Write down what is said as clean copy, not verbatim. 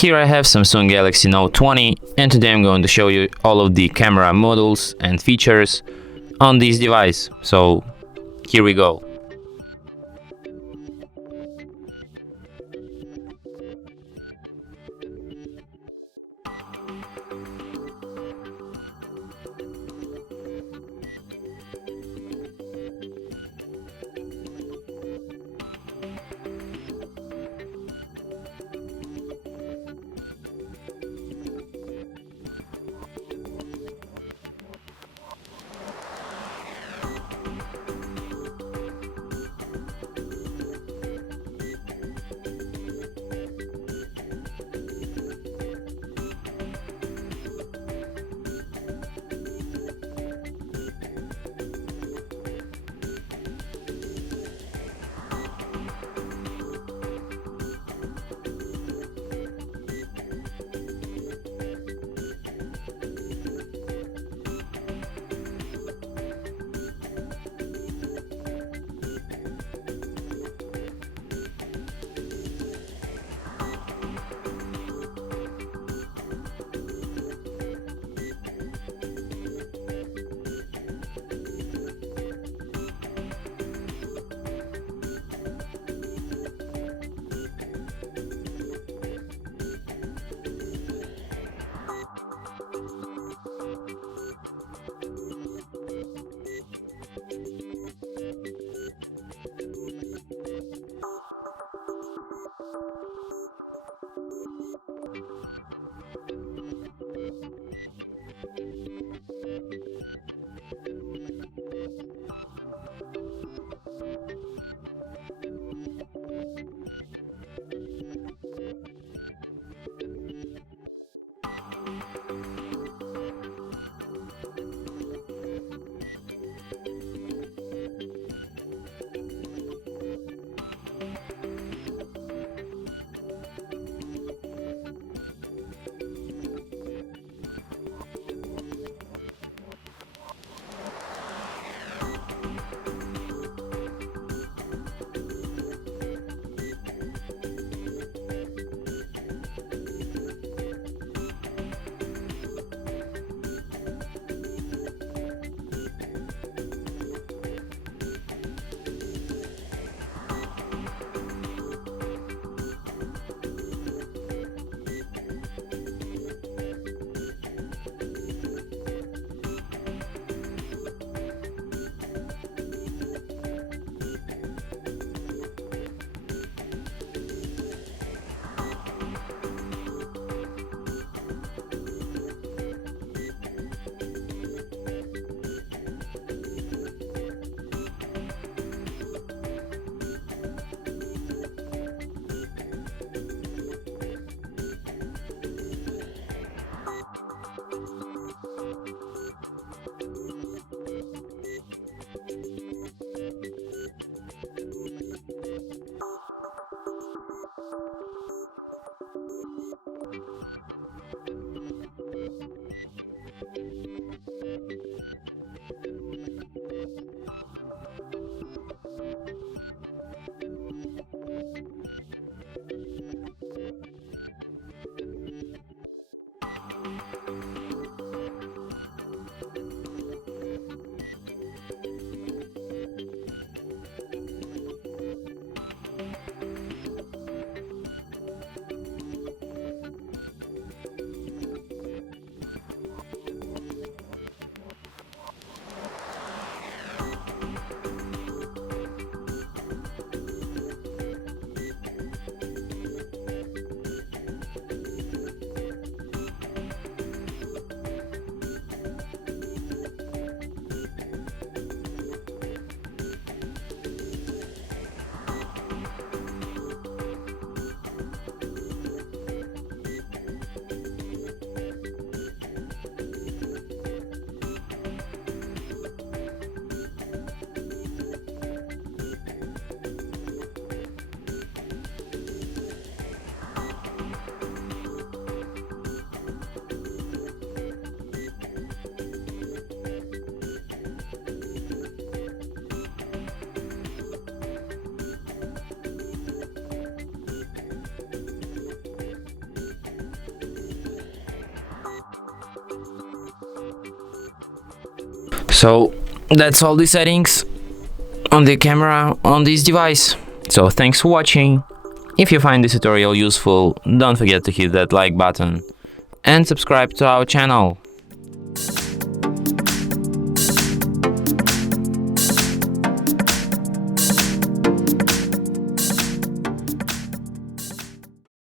Here I have Samsung Galaxy Note 20, and today I'm going to show you all of the camera models and features on this device. So here we go. So that's all the settings on the camera on this device. So thanks for watching. If you find this tutorial useful, don't forget to hit that like button and subscribe to our channel.